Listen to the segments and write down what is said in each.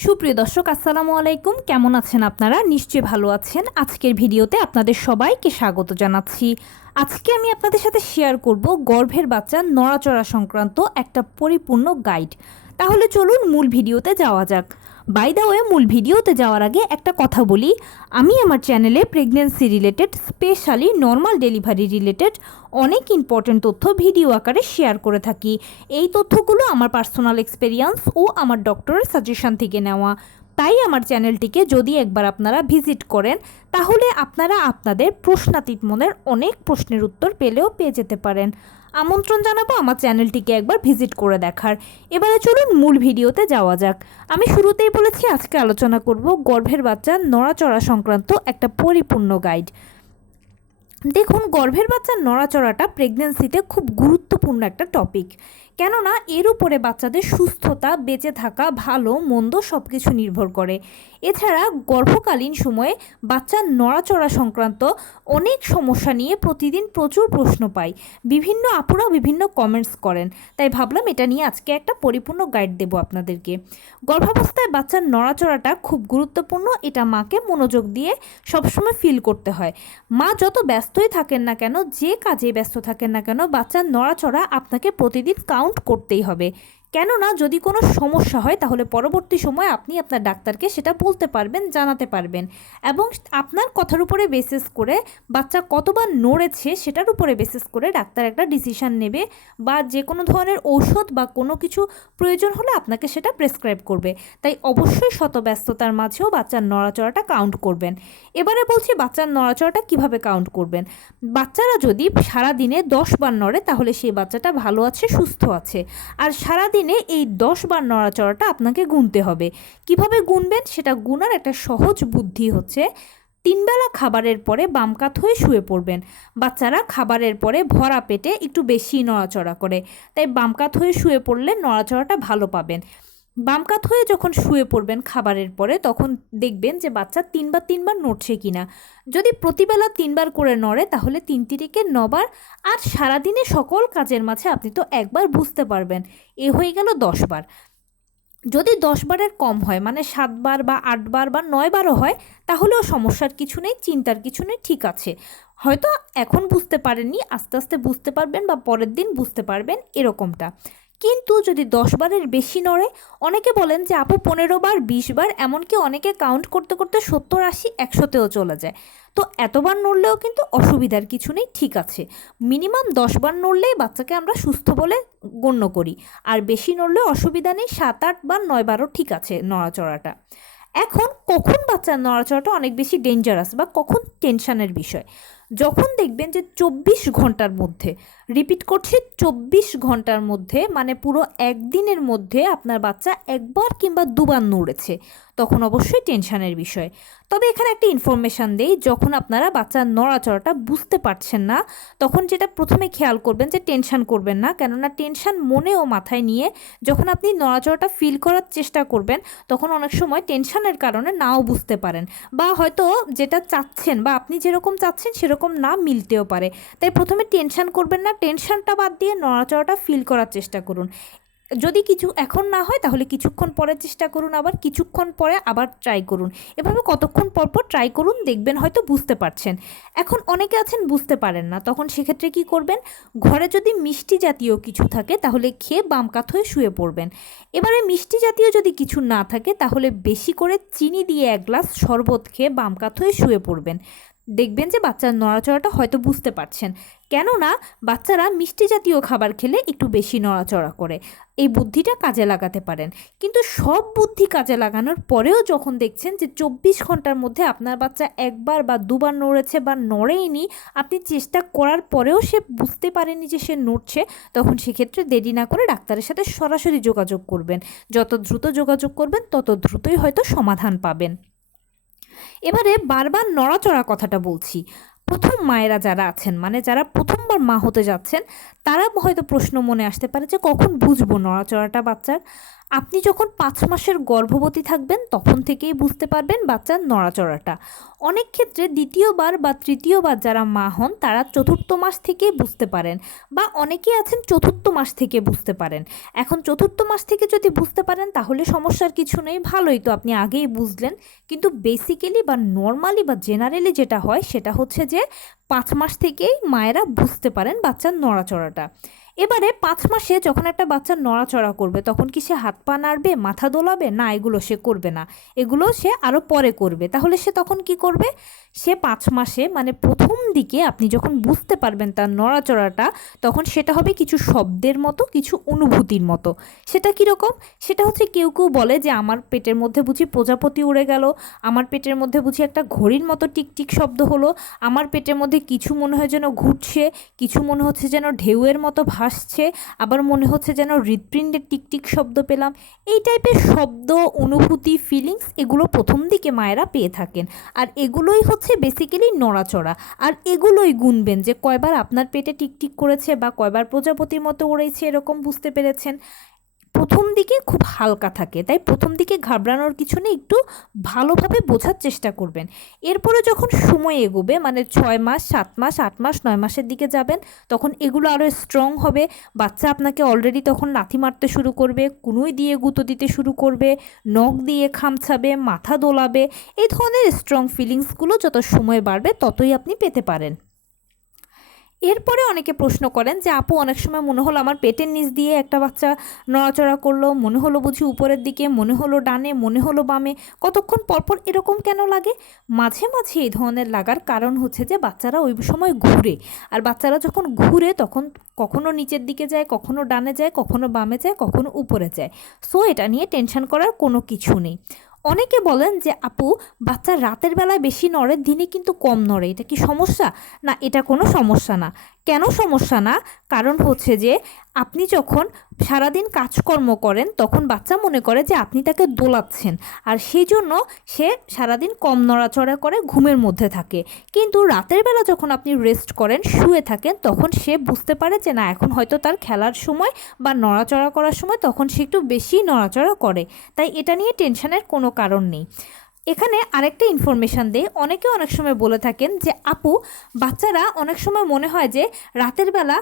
সুপ্রিয় দর্শক, আসসালামু আলাইকুম। কেমন আছেন আপনারা? নিশ্চয়ই ভালো আছেন। আজকের ভিডিওতে আপনাদের সবাইকে স্বাগত জানাচ্ছি। আজকে আমি আপনাদের সাথে শেয়ার করব গর্ভের বাচ্চা নড়াচড়া সংক্রান্ত একটা পরিপূর্ণ গাইড। তাহলে চলুন মূল ভিডিওতে যাওয়া যাক। বাই দ্য ওয়ে, মূল ভিডিওতে যাওয়ার আগে একটা কথা বলি, আমি আমার চ্যানেলে pregnancy related, specially normal delivery related অনেক ইম্পর্টেন্ট তথ্য ভিডিও আকারে শেয়ার করে থাকি। এই তথ্যগুলো আমার পার্সোনাল এক্সপেরিয়েন্স ও আমার ডক্টরের সাজেশন থেকে নেওয়া। তাই আমার চ্যানেলটিকে যদি একবার আপনারা ভিজিট করেন, তাহলে আপনারা আপনাদের প্রশ্নাতীত মনের অনেক প্রশ্নের উত্তর পেয়ে যেতে পারেন। আমন্ত্রণ জানাবো আমার চ্যানেলটিকে একবার ভিজিট করে দেখার। এবারে চলুন মূল ভিডিওতে যাওয়া যাক। আমি শুরুতেই বলেছি আজকে আলোচনা করব গর্ভের বাচ্চার নড়াচড়া সংক্রান্ত একটা পরিপূর্ণ গাইড। দেখুন, গর্ভের বাচ্চার নড়াচড়াটা প্রেগনেন্সিতে খুব গুরুত্বপূর্ণ একটা টপিক, কেননা এর উপরে বাচ্চাদের সুস্থতা, বেঁচে থাকা, ভালো মন্দ সব কিছু নির্ভর করে। এছাড়া গর্ভকালীন সময়ে বাচ্চার নড়াচড়া সংক্রান্ত অনেক সমস্যা নিয়ে প্রতিদিন প্রচুর প্রশ্ন পাই। বিভিন্ন আপুরা বিভিন্ন কমেন্টস করেন, তাই ভাবলাম এটা নিয়ে আজকে একটা পরিপূর্ণ গাইড দেব আপনাদেরকে। গর্ভাবস্থায় বাচ্চার নড়াচড়াটা খুব গুরুত্বপূর্ণ, এটা মাকে মনোযোগ দিয়ে সবসময় ফিল করতে হয়। মা যত ব্যস্তই থাকেন না কেন, যে কাজে ব্যস্ত থাকেন না কেন, বাচ্চার নড়াচড়া আপনাকে প্রতিদিন কাউন্ট করতেই হবে। কেননা যদি কোনো সমস্যা হয় তাহলে পরবর্তী সময় আপনি আপনার ডাক্তারকে সেটা বলতে পারবেন, জানাতে পারবেন, এবং আপনার কথার উপরে বেসিস করে বাচ্চা কতবার নড়েছে সেটার উপরে বেসিস করে ডাক্তার একটা ডিসিশন নেবে, বা যে কোনো ধরনের ঔষধ বা কোনো কিছু প্রয়োজন হলে আপনাকে সেটা প্রেসক্রাইব করবে। তাই অবশ্যই শত ব্যস্ততার মাঝেও বাচ্চার নড়াচড়াটা কাউন্ট করবেন। এবারে বলছি বাচ্চার নড়াচড়াটা কিভাবে কাউন্ট করবেন। বাচ্চারা যদি সারাদিনে 10 বার নড়ে তাহলে সেই বাচ্চাটা ভালো আছে, সুস্থ আছে। আর সারাদিনে এই 10 বার নড়াচড়াটা আপনাকে গুনতে হবে। কিভাবে গুনবেন সেটা গুনার একটা সহজ বুদ্ধি হচ্ছে, 3 বেলা খাবারের পরে বাম কাত হয়ে শুয়ে পড়বেন। বাচ্চারা খাবারের পরে ভরা পেটে একটু বেশি নড়াচড়া করে, তাই বাম কাত হয়ে শুয়ে পড়লে নড়াচড়াটা ভালো পাবেন। বাম কাত হয়ে যখন শুয়ে পড়বেন খাবারের পরে, তখন দেখবেন যে বাচ্চা 3 বার নড়ছে কিনা। যদি প্রতিবেলা 3 বার করে নড়ে তাহলে 3 তিরিকে 9 বার। আর সারাদিনে সকল কাজের মাঝে আপনি তো একবার বুঝতে পারবেন, এ হয়ে গেল 10 বার। যদি 10 বারের কম হয়, মানে 7 বার বা 8 বার বা 9 বারও হয়, তাহলেও সমস্যার কিছু নেই, চিন্তার কিছু নেই, ঠিক আছে। হয়তো এখন বুঝতে পারেননি, আস্তে আস্তে বুঝতে পারবেন বা পরের দিন বুঝতে পারবেন, এরকমটা। কিন্তু যদি 10 বারের বেশি নড়ে, অনেকে বলেন যে আপু 15 বার, 20 বার, এমনকি অনেকে কাউন্ট করতে করতে 70, 80, 100তেও চলে যায়। তো এতবার নড়লেও কিন্তু অসুবিধার কিছু নেই, ঠিক আছে। মিনিমাম 10 বার নড়লেই বাচ্চাকে আমরা সুস্থ বলে গণ্য করি। আর বেশি নড়লেও অসুবিধা নেই, 7, 8 বা 9 বারও ঠিক আছে নড়াচড়াটা। এখন কখন বাচ্চার নড়াচড়াটা অনেক বেশি ডেঞ্জারাস বা কখন টেনশনের বিষয়, যখন দেখবেন যে 24 ঘন্টার মধ্যে, রিপিট করছি 24 ঘন্টার মধ্যে, মানে পুরো একদিনের মধ্যে আপনার বাচ্চা একবার কিংবা দুবার নড়েছে, তখন অবশ্যই টেনশনের বিষয়। তবে এখানে একটা ইনফরমেশান দেই, যখন আপনারা বাচ্চার নড়াচড়াটা বুঝতে পারছেন না, তখন যেটা প্রথমে খেয়াল করবেন যে টেনশন করবেন না, কেননা টেনশন মনে ও মাথায় নিয়ে যখন আপনি নড়াচড়াটা ফিল করার চেষ্টা করবেন, তখন অনেক সময় টেনশনের কারণে নাও বুঝতে পারেন, বা হয়তো যেটা চাচ্ছেন বা আপনি যেরকম চাচ্ছেন সেরকম না মিলতেও পারে। তাই প্রথমে টেনশন করবেন না, টেনশনটা বাদ দিয়ে নড়াচড়াটা ফিল করার চেষ্টা করুন। যদি কিছু এখন না হয় তাহলে কিছুক্ষণ পরে চেষ্টা করুন, আবার কিছুক্ষণ পরে আবার ট্রাই করুন। এভাবে কতক্ষণ পর পর ট্রাই করুন, দেখবেন হয়তো বুঝতে পারছেন। এখন অনেকে আছেন বুঝতে পারেন না, তখন সেক্ষেত্রে কি করবেন, ঘরে যদি মিষ্টি জাতীয় কিছু থাকে তাহলে খেয়ে বাম কাত হয়ে শুয়ে পড়বেন। এবারে মিষ্টি জাতীয় যদি কিছু না থাকে তাহলে বেশি করে চিনি দিয়ে 1 গ্লাস শরবত খেয়ে বাম কাত হয়ে শুয়ে পড়বেন। দেখবেন যে বাচ্চার নড়াচড়াটা হয়তো বুঝতে পারছেন, কেননা বাচ্চারা মিষ্টি জাতীয় খাবার খেলে একটু বেশি নড়াচড়া করে। এই বুদ্ধিটা কাজে লাগাতে পারেন। কিন্তু সব বুদ্ধি কাজে লাগানোর পরেও যখন দেখছেন যে 24 ঘন্টার মধ্যে আপনার বাচ্চা একবার বা দুবার নড়েছে বা নড়েইনি, আপনি চেষ্টা করার পরেও সে বুঝতে পারেনি যে সে নড়ছে, তখন সেক্ষেত্রে দেরি না করে ডাক্তারের সাথে সরাসরি যোগাযোগ করবেন। যত দ্রুত যোগাযোগ করবেন তত দ্রুতই হয়তো সমাধান পাবেন। এবারে বারবার নড়াচড়া কথাটা বলছি, প্রথম মায়েরা যারা আছেন, মানে যারা প্রথমবার মা হতে যাচ্ছেন, তারা হয়তো প্রশ্ন মনে আসতে পারে যে কখন বুঝবো নড়াচড়াটা বাচ্চার। আপনি যখন 5 মাসের গর্ভবতী থাকবেন তখন থেকেই বুঝতে পারবেন বাচ্চার নড়াচড়াটা। অনেক ক্ষেত্রে দ্বিতীয়বার বা তৃতীয়বার যারা মা হন তারা চতুর্থ মাস থেকেই বুঝতে পারেন, বা অনেকেই আছেন চতুর্থ মাস থেকে বুঝতে পারেন। এখন চতুর্থ মাস থেকে যদি বুঝতে পারেন তাহলে সমস্যার কিছু নেই, ভালোই তো, আপনি আগেই বুঝলেন। কিন্তু বেসিক্যালি বা নর্মালি বা জেনারেলি যেটা হয় সেটা হচ্ছে যে 5 মাস থেকেই মায়েরা বুঝতে পারেন বাচ্চার নড়াচড়াটা। এবারে 5 মাসে যখন একটা বাচ্চা নড়াচড়া করবে তখন কি সে হাত পা নাড়বে, মাথা দোলাবে? না, এগুলো সে করবে না, এগুলো সে আরও পরে করবে। তাহলে সে তখন কি করবে? সে 5 মাসে মানে প্রথম দিকে আপনি যখন বুঝতে পারবেন তার নড়াচড়াটা, তখন সেটা হবে কিছু শব্দের মতো, কিছু অনুভূতির মতো। সেটা কীরকম? সেটা হচ্ছে কেউ কেউ বলে যে আমার পেটের মধ্যে বুঝি প্রজাপতি উড়ে গেল, আমার পেটের মধ্যে বুঝি একটা ঘড়ির মতো টিকটিক শব্দ হলো, আমার পেটের মধ্যে কিছু মনে হয় যেন ঘুরছে, কিছু মনে হচ্ছে যেন ঢেউয়ের মতো ভাসছে, আবার মনে হচ্ছে যেন হৃৎপিণ্ডের টিকটিক শব্দ পেলাম। এই টাইপের শব্দ, অনুভূতি, ফিলিংস এগুলো প্রথম দিকে মায়েরা পেয়ে থাকেন। আর এগুলোই হচ্ছে বেসিক্যালি নড়াচড়া। আর এগুলোই গুনবেন যে কয়বার আপনার পেটে টিকটিক করেছে বা কয়বার প্রজাপতির মতো উড়েছে, এরকম বুঝতে পেরেছেন। প্রথম দিকে খুব হালকা থাকে, তাই প্রথম দিকে ঘাবড়ানোর কিছু নেই, একটু ভালোভাবে বোঝার চেষ্টা করবেন। এরপরে যখন সময় এগোবে মানে 6 মাস, 7 মাস, 8 মাস, 9 মাসের দিকে যাবেন, তখন এগুলো আরও স্ট্রং হবে। বাচ্চা আপনাকে অলরেডি তখন লাথি মারতে শুরু করবে, কুনুই দিয়ে গুঁতো দিতে শুরু করবে, নখ দিয়ে খামছাবে, মাথা দোলাবে। এই ধরনের স্ট্রং ফিলিংসগুলো যত সময় বাড়বে ততই আপনি পেতে পারেন। এরপরে অনেকে প্রশ্ন করেন যে আপু, অনেক সময় মনে হলো আমার পেটের নিচ দিয়ে একটা বাচ্চা নড়াচড়া করলো, মনে হলো বুঝি উপরের দিকে, মনে হলো ডানে, মনে হলো বামে, কতক্ষণ পরপর এরকম কেন লাগে? মাঝে মাঝে এই ধরনের লাগার কারণ হচ্ছে যে বাচ্চারা ওই সময় ঘুরে, আর বাচ্চারা যখন ঘুরে তখন কখনো নিচের দিকে যায়, কখনো ডানে যায়, কখনো বামে যায়, কখনো উপরে যায়। সো এটা নিয়ে টেনশন করার কোনো কিছু নেই। অনেকে বলেন যে আপু, বাচ্চা রাতের বেলায় বেশি নড়ে, দিনে কিন্তু কম নড়ে, এটা কি সমস্যা? না, এটা কোনো সমস্যা না। কেন সমস্যা না? কারণ হচ্ছে যে আপনি যখন সারাদিন কাজকর্ম করেন তখন বাচ্চা মনে করে যে আপনি তাকে দোলাচ্ছেন, আর সেই জন্য সে সারাদিন কম নড়াচড়া করে, ঘুমের মধ্যে থাকে। কিন্তু রাতের বেলা যখন আপনি রেস্ট করেন, শুয়ে থাকেন, তখন সে বুঝতে পারে যে না, এখন হয়তো তার খেলার সময় বা নড়াচড়া করার সময়, তখন সে একটু বেশি নড়াচড়া করে। তাই এটা নিয়ে টেনশনের কোনো কারণ নেই। এখানে আরেকটা ইনফরমেশান দেই, অনেকে অনেক সময় বলে থাকেন যে আপু, বাচ্চারা অনেক সময় মনে হয় যে রাতের বেলা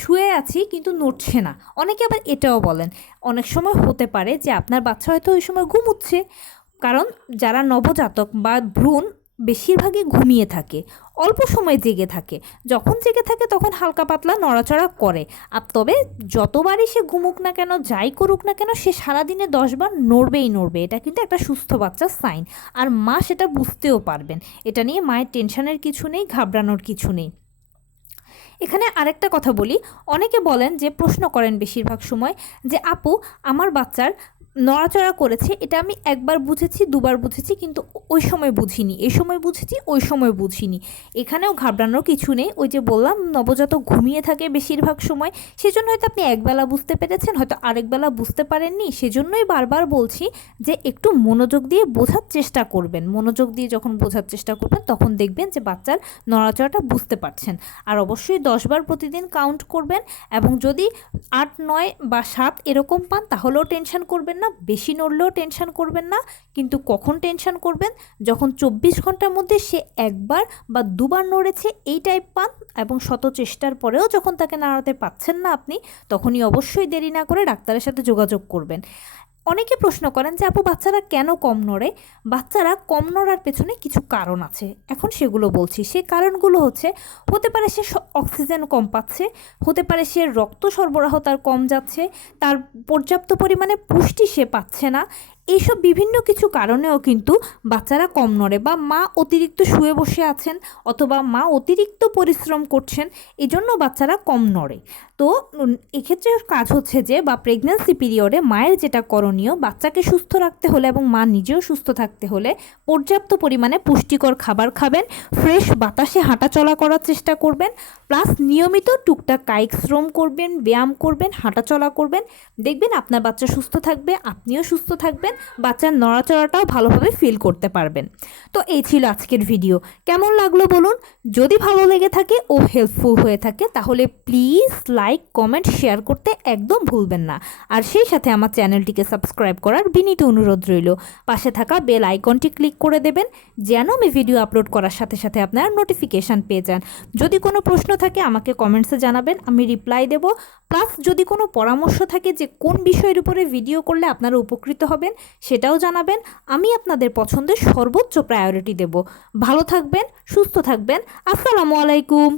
শুয়ে আছি কিন্তু নড়ছে না। অনেকে আবার এটাও বলেন, অনেক সময় হতে পারে যে আপনার বাচ্চা হয়তো ওই সময় ঘুমুচ্ছে, কারণ যারা নবজাতক বা ভ্রূণ বেশিরভাগই ঘুমিয়ে থাকে, অল্প সময় জেগে থাকে। যখন জেগে থাকে তখন হালকা পাতলা নড়াচড়া করে। আর তবে যতবারই সে ঘুমুক না কেন, যাই করুক না কেন, সে সারাদিনে 10 বার নড়বেই নড়বে। এটা কিন্তু একটা সুস্থ বাচ্চার সাইন, আর মা সেটা বুঝতেও পারবেন। এটা নিয়ে মায়ের টেনশনের কিছু নেই, ঘাবড়ানোর কিছু নেই। এখানে আরেকটা কথা বলি, অনেকে বলেন যে প্রশ্ন করেন বেশিরভাগ সময় যে আপু, আমার বাচ্চার নড়াচড়া করেছে, এটা আমি একবার বুঝেছি, দুবার বুঝেছি, কিন্তু ওই সময় বুঝিনি, এই সময় বুঝেছি, ওই সময় বুঝিনি। এখানেও ঘাবড়ানোর কিছু নেই। ওই যে বললাম, নবজাতক ঘুমিয়ে থাকে বেশিরভাগ সময়, সেজন্য হয়তো আপনি একবেলা বুঝতে পেরেছেন, হয়তো আরেকবেলা বুঝতে পারেননি। সেজন্যই বারবার বলছি যে একটু মনোযোগ দিয়ে বোঝার চেষ্টা করবেন। মনোযোগ দিয়ে যখন বোঝার চেষ্টা করবেন তখন দেখবেন যে বাচ্চার নড়াচড়াটা বুঝতে পারছেন। আর অবশ্যই 10 বার প্রতিদিন কাউন্ট করবেন, এবং যদি 8, 9 বা 7 এরকম পান তাহলেও টেনশন করবেন না, বেশি নড়লেও টেনশন করবেন না। কিন্তু কখন টেনশন করবেন? যখন 24 ঘন্টার মধ্যে সে একবার বা দুবার নড়েছে এই টাইপ পান, এবং শত চেষ্টার পরেও যখন তাকে নাড়াতে পাচ্ছেন না আপনি, তখনই অবশ্যই দেরি না করে ডাক্তারের সাথে যোগাযোগ করবেন। অনেকে প্রশ্ন করেন যে আপু, বাচ্চারা কেন কম নড়ে? বাচ্চারা কম নড়ার পেছনে কিছু কারণ আছে, এখন সেগুলো বলছি। সেই কারণগুলো হচ্ছে, হতে পারে সে অক্সিজেন কম পাচ্ছে, হতে পারে সে রক্ত সরবরাহ তার কম যাচ্ছে, তার পর্যাপ্ত পরিমাণে পুষ্টি সে পাচ্ছে না। এইসব বিভিন্ন কিছু কারণেও কিন্তু বাচ্চারা কম নড়ে, বা মা অতিরিক্ত শুয়ে বসে আছেন, অথবা মা অতিরিক্ত পরিশ্রম করছেন, এজন্য বাচ্চারা কম নড়ে। তো এক্ষেত্রে কাজ হচ্ছে যে, বা প্রেগন্যান্সি পিরিয়ডে মায়ের যেটা করণীয়, বাচ্চাকে সুস্থ রাখতে হলে এবং মা নিজেও সুস্থ থাকতে হলে পর্যাপ্ত পরিমাণে পুষ্টিকর খাবার খাবেন, ফ্রেশ বাতাসে হাঁটাচলা করার চেষ্টা করবেন, প্লাস নিয়মিত টুকটাক কায়িক শ্রম করবেন, ব্যায়াম করবেন, হাঁটাচলা করবেন। দেখবেন আপনার বাচ্চা সুস্থ থাকবে, আপনিও সুস্থ থাকবেন। বাচ্চার নড়াচড়াটাও ভালোভাবে ফিল করতে পারবেন। তো এই ছিল আজকের ভিডিও। কেমন লাগলো বলুন? যদি ভালো লেগে থাকে ও হেল্পফুল হয়ে থাকে তাহলে প্লিজ লাইক, কমেন্ট, শেয়ার করতে একদম ভুলবেন না। আর সেই সাথে আমার চ্যানেলটিকে সাবস্ক্রাইব করার বিনীত অনুরোধ রইল। পাশে থাকা বেল আইকনটি ক্লিক করে দেবেন যেন আমি ভিডিও আপলোড করার সাথে সাথে আপনার নোটিফিকেশান পেয়ে যান। যদি কোনো প্রশ্ন থাকে আমাকে কমেন্টসে জানাবেন, আমি রিপ্লাই দেব। প্লাস যদি কোনো পরামর্শ থাকে যে কোন বিষয়ের উপরে ভিডিও করলে আপনারা উপকৃত হবেন সেটাও জানাবেন। আমি আপনাদের পছন্দের সর্বোচ্চ প্রায়োরিটি দেব। ভালো থাকবেন, সুস্থ থাকবেন। আসসালামু আলাইকুম।